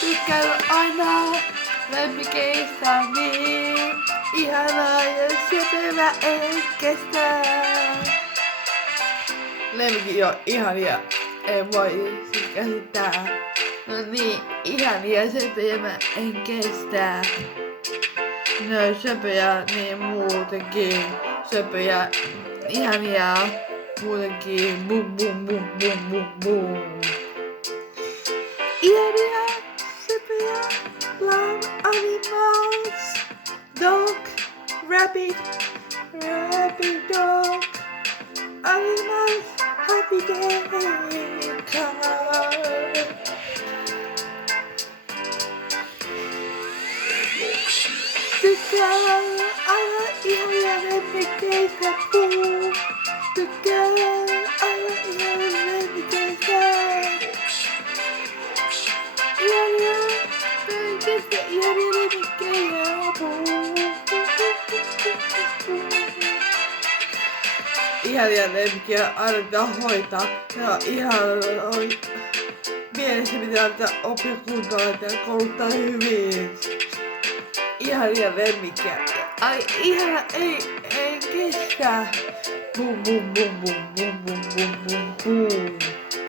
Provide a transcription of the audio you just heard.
Tykkään aina lemmikeistä niin. Ihanaa ja sepevä en kestä. Lemmikit on ihania, ei voi siis käsittää. No niin, ihania sepevä en kestä. Ne on söpöjä niin muutenkin. Söpöjä, ihania muutenkin. Bum bum bum bum bum bum. Ihania, söpöjä, love animals. Dog, rabbit, rabbit dog. Animals, happy day come. Tykkään aina ihania lemmikeistä puu. Tykkään aina ihania lemmikeistä. Ihania lemmikeistä, ihania lemmikkejä puu. Ihania lemmikkejä aina pitää hoitaa. Ja ihan mielessä pitää antaa oppia kuntoon ja kouluttaa hyvin. Ihania lemmikkejä. Ai ihana, ei kestä. Bum bum bum bum bum bum bum bum bum.